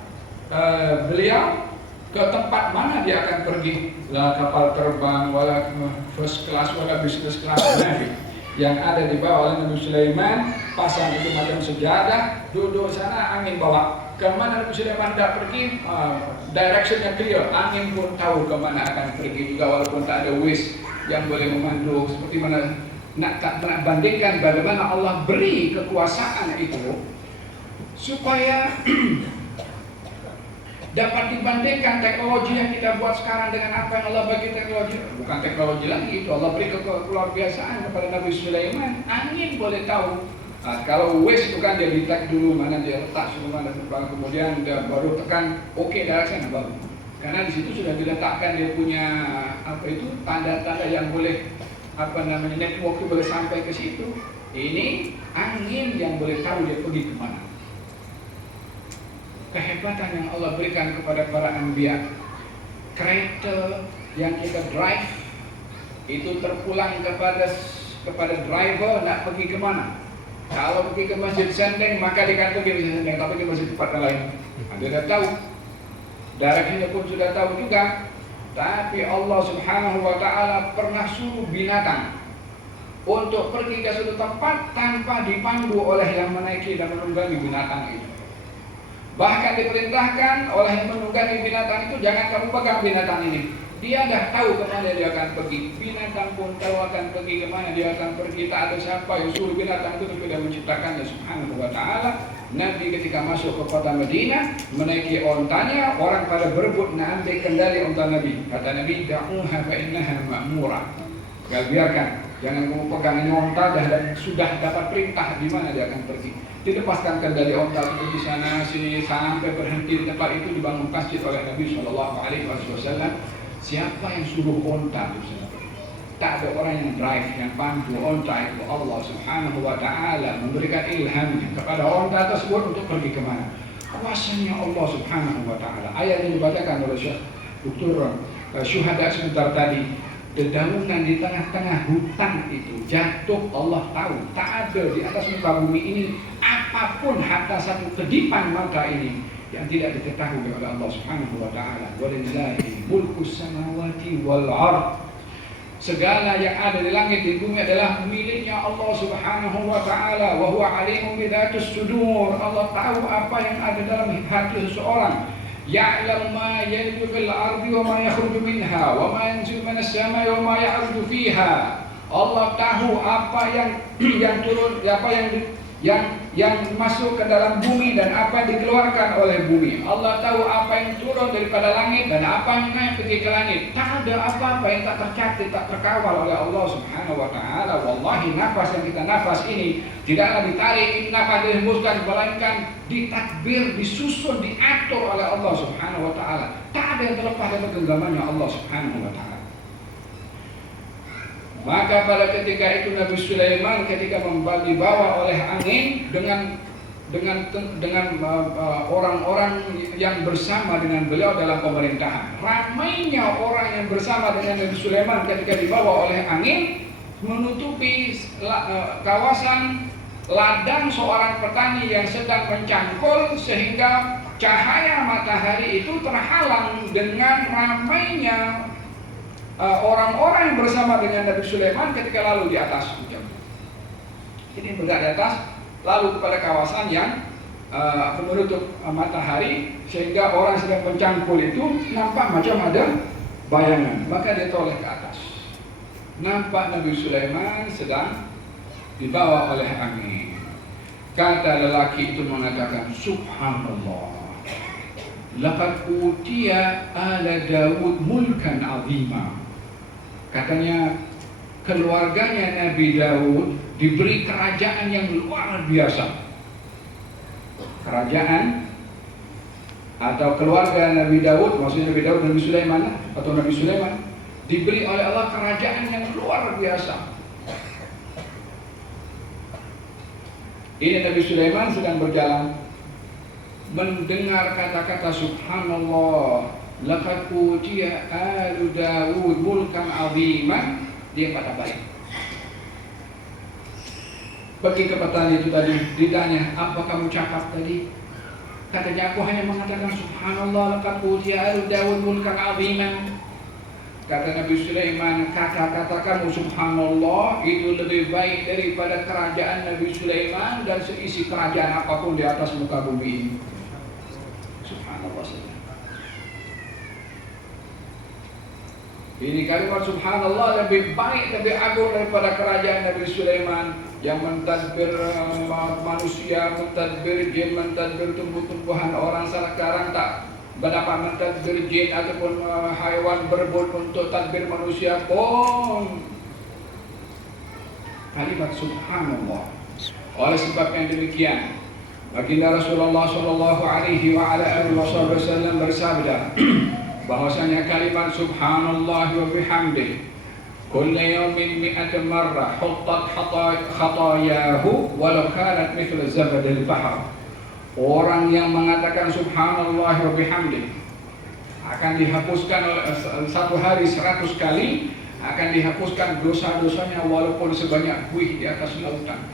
beliau ke tempat mana dia akan pergi. La kapal terbang, wala first class, wala business class, yang ada di bawah oleh Nabi Sulaiman, pasang itu macam sejadah, duduk sana, angin bawa. Kemana Nabi Sulaiman tidak pergi, directionnya clear, angin pun tahu kemana akan pergi juga, walaupun tak ada waste yang boleh memandu. Seperti mana nak bandingkan bagaimana Allah beri kekuasaan itu supaya dapat dibandingkan teknologi yang kita buat sekarang dengan apa yang Allah bagi teknologi. Bukan teknologi lagi, itu Allah beri keluar biasaan kepada Nabi Sulaiman. Angin boleh tahu. Nah, kalau Waze itu kan dia detect dulu mana dia letak, mana terbang, kemudian dia baru tekan oke dari sana baru. Karena di situ sudah diletakkan dia punya tanda-tanda yang boleh network itu boleh sampai ke situ. Ini angin yang boleh tahu dia pergi kemana. Kehebatan yang Allah berikan kepada para anbiya. Kereta yang kita drive itu terpulang kepada driver nak pergi kemana. Kalau pergi ke Masjid Senteng maka dikatakan pergi Masjid Senteng, tapi ke masjid tempat lain. Dia dah tahu. Directionnya pun sudah tahu juga. Tapi Allah Subhanahu wa Ta'ala pernah suruh binatang untuk pergi ke suatu tempat tanpa dipandu oleh yang menaiki dan menunggangi binatang itu. Bahkan diperintahkan oleh yang menunggangi binatang itu, jangan kamu pegang binatang ini. Dia dah tahu kemana dia akan pergi. Binatang pun tahu akan pergi kemana dia akan pergi. Tak ada siapa yang suruh binatang itu, tapi dia menciptakannya Subhanahu wa Ta'ala. Nabi ketika masuk ke kota Madinah, menaiki ontanya, orang pada berebut nak ambil kendali onta Nabi. Kata Nabi, da'uha fa innaha ma'murah. Biarkan, jangan kamu pegang ini onta dan sudah dapat perintah di mana dia akan pergi. Dilepaskan kendali onta itu di sana sini sampai berhenti di tempat itu, dibangun masjid oleh Nabi Shallallahu Alaihi Wasallam. Siapa yang suruh onta itu? Tak ada orang yang drive, yang pandu onta itu. Allah Subhanahu Wa Taala memberikan ilhamnya kepada onta tersebut untuk pergi kemana. Kuasanya Allah Subhanahu Wa Taala. Ayat yang dibacakan oleh Syekh Dr. Syuhada sebentar tadi. Dedaunan di tengah-tengah hutan itu jatuh, Allah tahu. Tak ada di atas muka bumi ini apapun hatta satu kedipan mata ini yang tidak diketahui oleh Allah Subhanahu wa Ta'ala. Walillahi mulkus samawati wal ard. Segala yang ada di langit di bumi adalah miliknya Allah Subhanahu wa Ta'ala. Wa huwa alimun bidatus sudur. Allah tahu apa yang ada dalam hati seseorang. Ya'lam ma yalju fil ardi wa ma yakhruju minha wa ma yanzilu minas samai wa ma ya'ruju fiha. Allah tahu apa yang turun, apa yang masuk ke dalam bumi dan apa yang dikeluarkan oleh bumi. Allah tahu apa yang turun daripada langit dan apa yang naik pergi ke langit. Tak ada apa-apa yang tak tercatat, tak terkawal oleh Allah Subhanahu wa Ta'ala. Wallahi, nafas yang kita nafas ini tidaklah ditarik, nafas dihembuskan, melainkan ditakbir, disusun, diatur oleh Allah Subhanahu wa Ta'ala. Tak ada yang terlepas dari genggamannya Allah Subhanahu wa Ta'ala. Maka pada ketika itu Nabi Sulaiman ketika dibawa oleh angin dengan orang-orang yang bersama dengan beliau dalam pemerintahan. Ramainya orang yang bersama dengan Nabi Sulaiman ketika dibawa oleh angin menutupi kawasan ladang seorang petani yang sedang mencangkul, sehingga cahaya matahari itu terhalang dengan ramainya orang-orang yang bersama dengan Nabi Sulaiman ketika lalu di atas. Ini berada di atas, lalu kepada kawasan yang menutup matahari, sehingga orang sedang mencangkul itu nampak macam ada bayangan. Maka dia toleh ke atas. Nampak Nabi Sulaiman sedang dibawa oleh angin. Kata lelaki itu mengatakan, Subhanallah, laqad utiya ala Dawud mulkan azima. Katanya keluarganya Nabi Daud diberi kerajaan yang luar biasa. Kerajaan atau keluarga Nabi Daud, maksudnya Nabi Daud dan Nabi Sulaiman, atau Nabi Sulaiman diberi oleh Allah kerajaan yang luar biasa. Ini Nabi Sulaiman sedang berjalan, mendengar kata-kata Subhanallah, laqad utiya alu Dawud mulkan aziman, dia pada baik. Pergi ke petani itu tadi, ditanya, apa kamu cakap tadi? Katanya, aku hanya mengatakan Subhanallah, laqad utiya alu Dawud mulkan aziman. Kata Nabi Sulaiman, kata-kata kamu Subhanallah itu lebih baik daripada kerajaan Nabi Sulaiman dan seisi kerajaan apapun di atas muka bumi ini. Subhanallah. Ini kalimat Subhanallah lebih baik, lebih agung daripada kerajaan Nabi Sulaiman yang mentadbir manusia, mentadbir jin, mentadbir tumbuh-tumbuhan. Orang sekarang tak Betapa mentadbir jin ataupun haiwan berebut untuk tadbir manusia pun kalimat subhanallah. Oleh sebab yang demikian, baginda Rasulullah sallallahu alaihi wa ala alihi wasallam bersabda bahwasanya kalimat subhanallah wa bihamdih kulla yawmin mi'at marrah huttat khatayahu walau kanat mithla zabadil bahr. Orang yang mengatakan subhanallah wa bihamdih akan dihapuskan satu hari 100 kali, akan dihapuskan dosa-dosanya walaupun sebanyak buih di atas lautan.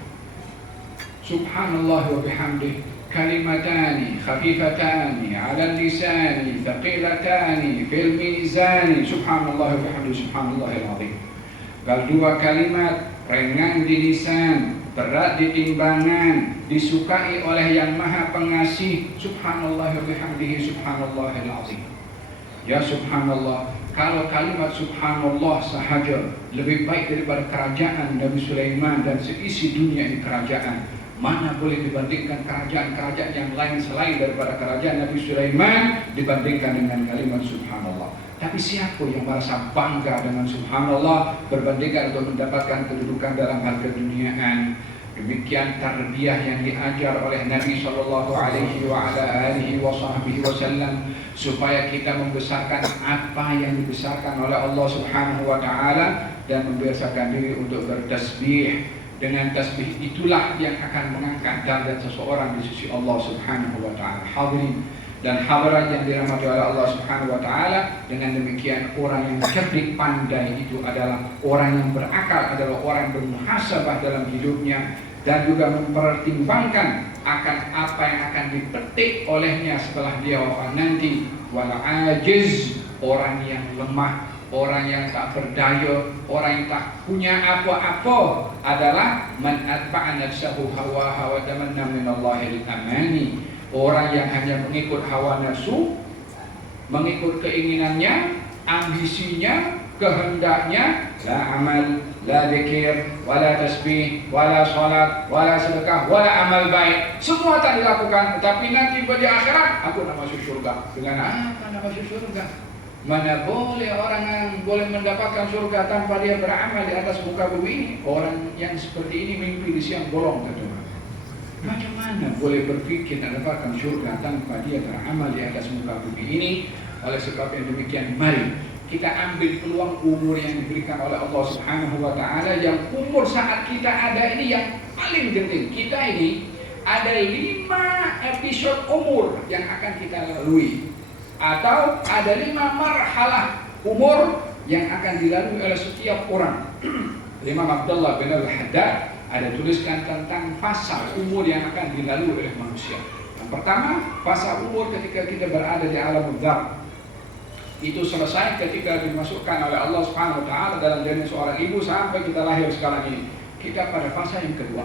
Subhanallah wa bihamdih kalimatani khafifatani 'ala lisani thaqilatani fil mizani. Subhanallah wa bihamdih subhanallahil azim. Dua kalimat ringan di lisan, berat di timbangan, disukai oleh yang maha pengasih. Subhanallah wa bihamdihi subhanallahil azim. Ya subhanallah, kalau kalimat subhanallah sahaja lebih baik daripada kerajaan Nabi Sulaiman dan seisi dunia ini kerajaan, mana boleh dibandingkan kerajaan-kerajaan yang lain selain daripada kerajaan Nabi Sulaiman dibandingkan dengan kalimat subhanallah. Tapi siapa yang merasa bangga dengan subhanallah berbandingkan untuk mendapatkan kedudukan dalam hal keduniaan? Demikian tarbiyah yang diajar oleh Nabi sallallahu alaihi wa ala alihi wasallam supaya kita membesarkan apa yang dibesarkan oleh Allah Subhanahu wa taala dan membiasakan diri untuk bertasbih. Dengan tasbih itulah yang akan mengangkat derajat seseorang di sisi Allah Subhanahu wa taala. Hadirin dan hadirat yang dirahmati oleh Allah Subhanahu wa taala, dengan demikian orang yang cerdik pandai itu adalah orang yang berakal, adalah orang yang bermuhasabah dalam hidupnya dan juga mempertimbangkan akan apa yang akan dipetik olehnya setelah dia wafat nanti. Wal ajiz, orang yang lemah, orang yang tak berdaya, orang yang tak punya apa-apa adalah man atba'a nafsahu hawaha wa tamanna minallahil amani. Orang yang hanya mengikut hawa nafsu, mengikut keinginannya, ambisinya, kehendaknya, la amal, la zikir, wala tasbih, wala salat, wala sedekah, wala amal baik. Semua tak dilakukan, tapi nanti pada akhirat aku nak masuk surga. Dengan apa nak masuk surga? Mana boleh orang yang boleh mendapatkan surga tanpa dia beramal di atas muka bumi ini? Orang yang seperti ini mimpi di siang bolong, kata orang. Macam mana boleh berpikir mendapatkan surga tanpa dia beramal di atas muka bumi ini? Oleh sebab yang demikian, mari kita ambil peluang umur yang diberikan oleh Allah Subhanahu wa taala, yang umur saat kita ada ini yang paling penting. Kita ini ada 5 episode umur yang akan kita lalui, atau ada 5 marhalah umur yang akan dilalui oleh setiap orang. Imam Abdullah bin Al-Haddad ada tuliskan tentang fasa umur yang akan dilalui oleh manusia. Yang pertama, fasa umur ketika kita berada di alam dzar. Itu selesai ketika dimasukkan oleh Allah Subhanahu wa taala dalam janin seorang ibu sampai kita lahir sekarang ini. Kita pada fasa yang kedua.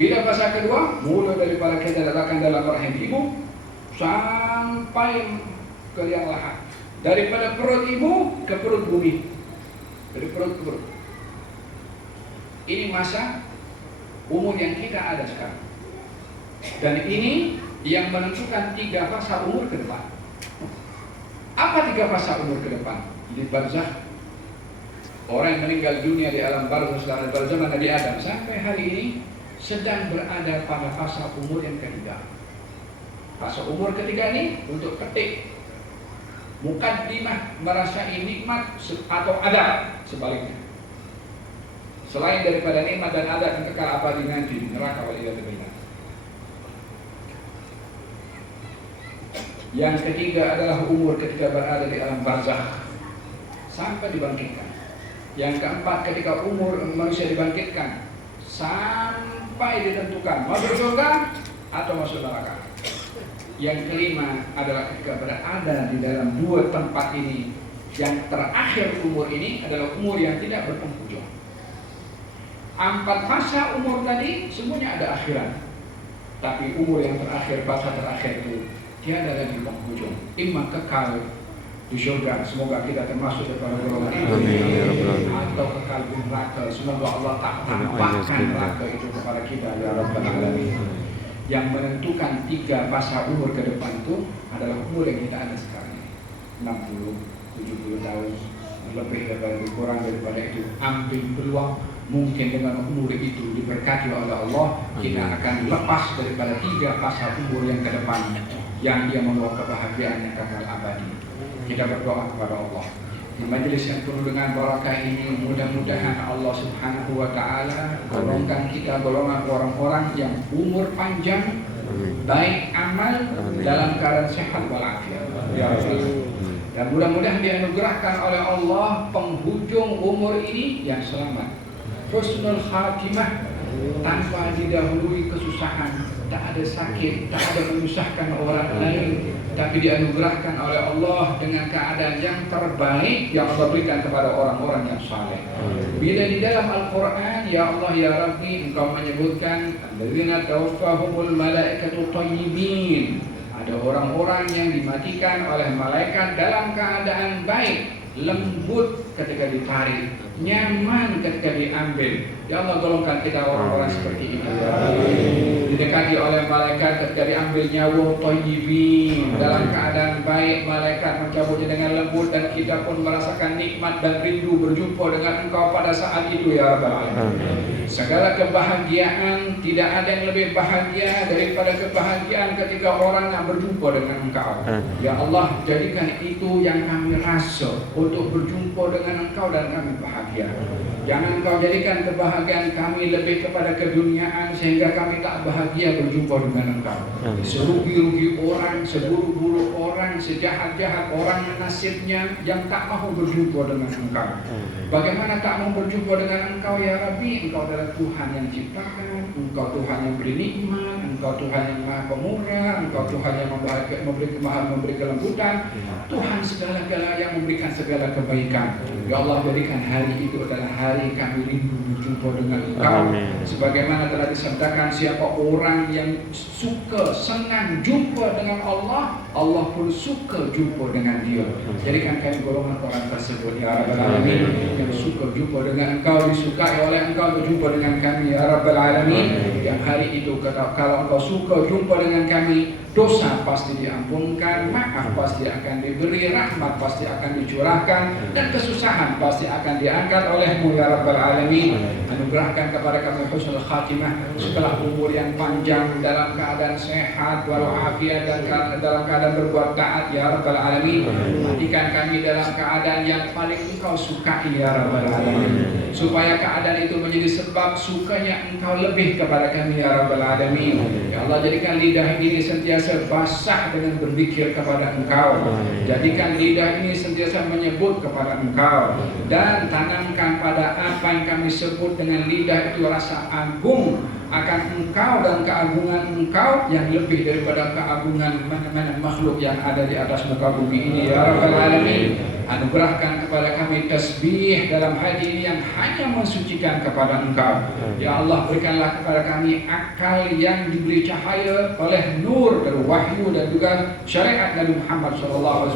Bila fasa kedua, mulai daripada kita letakkan dalam rahim ibu sampai ke liang lahat. Daripada perut ibu ke perut bumi. Dari perut ke perut. Ini masa umur yang kita ada sekarang. Dan ini yang menentukan 3 fasa umur ke depan. Apa 3 fasa umur ke depan? Di barzakh. Orang yang meninggal dunia di alam barzakh pada zaman Nabi Adam sampai hari ini sedang berada pada fasa umur yang ketiga. Fasa umur ketiga ini untuk petik mukaddimah merasai nikmat atau adab, sebaliknya. Selain daripada nikmat dan adab yang kekal abadi nanti di neraka waliyadzubillah. Yang ketiga adalah umur ketika berada di alam barzakh sampai dibangkitkan. Yang keempat ketika umur manusia dibangkitkan sampai ditentukan masuk surga atau masuk neraka. Yang kelima adalah ketika berada di dalam 2 tempat ini. Yang terakhir umur ini adalah umur yang tidak berpenghujung. 4 fasa umur tadi semuanya ada akhiran. Tapi umur yang terakhir, fasa terakhir itu tiada lagi penghujung. Imma kekal di surga, semoga kita termasuk daripada golongan itu, atau kekal di neraka. Semoga Allah tak tampakkan neraka itu kepada kita ya Rabbal Alamin. Yang menentukan 3 fasa umur ke depan itu adalah umur yang kita ada sekarang, 60, 70 tahun, lebih daripada itu, kurang daripada itu. Ambil peluang, mungkin dengan umur itu diberkati oleh Allah, kita akan lepas daripada 3 fasa umur yang ke depan, yang dia membawa kebahagiaan yang kekal abadi. Kita berdoa kepada Allah. Di majelis yang penuh dengan barakah ini, mudah-mudahan Allah Subhanahu wa Ta'ala golongkan kita golongan orang-orang yang umur panjang, baik amal, dalam keadaan sehat walafiat. Ya Rabbi. Dan mudah-mudahan dianugerahkan oleh Allah penghujung umur ini yang selamat, husnul khatimah, tanpa didahului kesusahan, tak ada sakit, tak ada menyusahkan orang lain, tapi dianugerahkan oleh Allah dengan keadaan yang terbaik yang Allah berikan kepada orang-orang yang saleh. Bila di dalam Al-Quran, ya Allah ya Rabbi, Engkau menyebutkan alladzina tawaffahumul malaikatu thayyibin, ada orang-orang yang dimatikan oleh malaikat dalam keadaan baik, lembut ketika ditarik, nyaman ketika diambil. Ya Allah, golongkan kita orang-orang seperti ini. Didekati oleh malaikat ketika diambil nyawa, thayyibin, dalam keadaan baik, malaikat mencabutnya dengan lembut, dan kita pun merasakan nikmat dan rindu berjumpa dengan Engkau pada saat itu ya Rabbal Alamin. Segala kebahagiaan, tidak ada yang lebih bahagia daripada kebahagiaan ketika orang yang berjumpa dengan Engkau. Ya Allah, jadikan itu yang kami rasa untuk berjumpa dengan Engkau dan kami bahagia. Jangan Engkau jadikan kebahagiaan kami lebih kepada keduniaan sehingga kami tak bahagia berjumpa dengan Engkau. Serugi-rugi orang, seburuk-buruk orang, sejahat-jahat orang nasibnya yang tak mahu berjumpa dengan Engkau. Bagaimana tak mau berjumpa dengan Engkau ya Rabbi? Engkau adalah Tuhan yang ciptakan, Engkau Tuhan yang beri nikmat, Engkau Tuhan yang maha pemurah, Engkau Tuhan yang memberi kelembutan, Tuhan segala-galanya yang memberikan segala kebaikan. Ya Allah, jadikan hari itu adalah hari kami rindu berjumpa dengan Engkau. Sebagaimana telah disabdakan, siapa orang yang suka, senang jumpa dengan Allah, Allah pun suka jumpa dengan dia. Jadikan kami golongan orang tersebut ya Rabbal Alamin, yang suka jumpa dengan Engkau, disukai oleh Engkau berjumpa dengan kami ya Rabbal Alamin. Yang hari itu kalau Engkau suka jumpa dengan kami, dosa pasti diampunkan, maaf pasti akan diberi, rahmat pasti akan dicurahkan, dan kesusahan pasti akan diangkat oleh-Mu ya Rabbal Alamin. Anugerahkan kepada kami husnul khatimah setelah umur yang panjang, dalam keadaan sehat walafiat, dan dalam keadaan berbuat taat ya Rabbal Alamin. Matikan kami dalam keadaan yang paling Engkau sukai ya Rabbal Alamin, supaya keadaan itu menjadi sebab sukanya Engkau lebih kepada kami ya Rabbal Alamin. Ya Allah, jadikan lidah ini sentiasa basah dengan berzikir kepada Engkau. Jadikan lidah ini sentiasa menyebut kepada Engkau, dan tanamkan pada apa yang kami sebut dengan lidah itu rasa agung akan Engkau dan keagungan Engkau yang lebih daripada keagungan mana-mana makhluk yang ada di atas muka bumi ini ya Rabbal Alamin. Anugerahkan kepada kami tasbih dalam hati ini yang hanya mensucikan kepada Engkau. Ya Allah, berikanlah kepada kami akal yang diberi cahaya oleh nur dari wahyu dan juga syariat Nabi Muhammad SAW,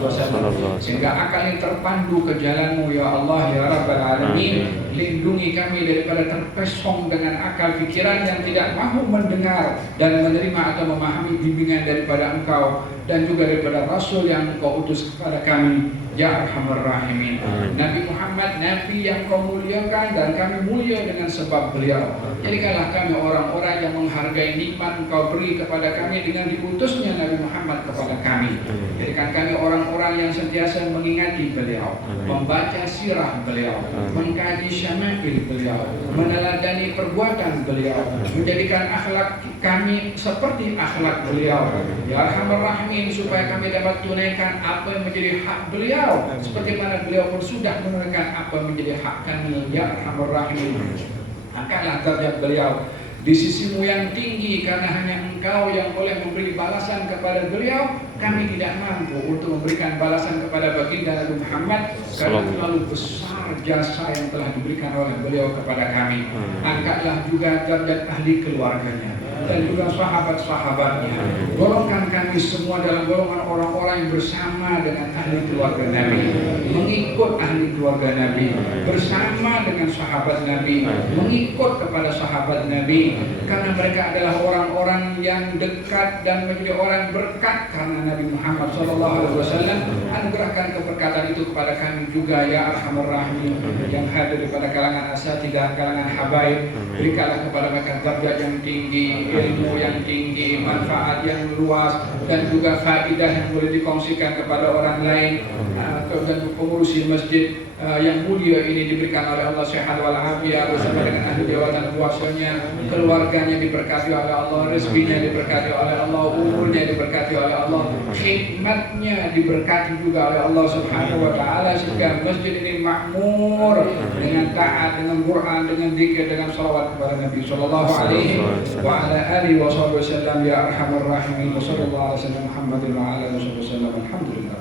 sehingga akal ini terpandu ke jalan-Mu ya Allah ya Rabbal Alamin. Lindungi kami daripada terpesong dengan akal pikiran yang tidak mahu mendengar dan menerima atau memahami bimbingan daripada Engkau dan juga daripada Rasul yang Engkau utus kepada kami ya Arhamar Rahimin. Nabi Muhammad, Nabi yang Kau muliakan, dan kami mulia dengan sebab beliau. Jadikanlah kami orang-orang yang menghargai nikmat Engkau beri kepada kami dengan diutusnya Nabi Muhammad kepada kami. Jadikan kami orang-orang yang sentiasa mengingati beliau, membaca sirah beliau, mengkaji syama'il beliau, meneladani perbuatan beliau, menjadikan akhlak kami seperti akhlak beliau ya Arhamar Rahimin, supaya kami dapat tunaikan apa yang menjadi hak beliau, seperti mana beliau pun sudah menunaikan apa yang menjadi hak kami ya Arhamar Rahimin. Angkatlah derajat beliau di sisi-Mu yang tinggi, karena hanya Engkau yang boleh memberi balasan kepada beliau. Kami tidak mampu untuk memberikan balasan kepada baginda Nabi Muhammad, karena terlalu besar jasa yang telah diberikan oleh beliau kepada kami. Angkatlah juga derajat ahli keluarganya, dan juga sahabat-sahabatnya. Golongkan kami semua dalam golongan orang-orang yang bersama dengan ahli keluarga Nabi, mengikut ahli keluarga Nabi, bersama dengan sahabat Nabi, mengikut kepada sahabat Nabi, karena mereka adalah orang-orang yang dekat dan menjadi orang berkat karena Nabi Muhammad SAW. Anugerahkan keberkatan itu kepada kami juga ya Arhamar Rahimin, yang hadir pada kalangan asatidzah, kalangan habaib. Berikanlah kepada mereka derajat yang tinggi, ilmu yang tinggi, manfaat yang luas, dan juga faidah yang boleh dikongsikan kepada orang lain. Dan pengurusi masjid yang mulia ini diberikan oleh Allah sehat walafiat bersama dengan ahli jawatan kuasanya, keluarganya diberkati oleh Allah, rezekinya diberkati oleh Allah, umurnya diberkati oleh Allah, hikmatnya diberkati juga oleh Allah Subhanahu wa taala, sehingga masjid ini makmur dengan taat, dengan Quran, dengan zikir, dengan salawat kepada Nabi sallallahu alaihi wa ala alihi wasallam ya arhamar rahimin. Sallallahu alaihi wasallam Muhammadin wa ala alihi wasallam. Alhamdulillah.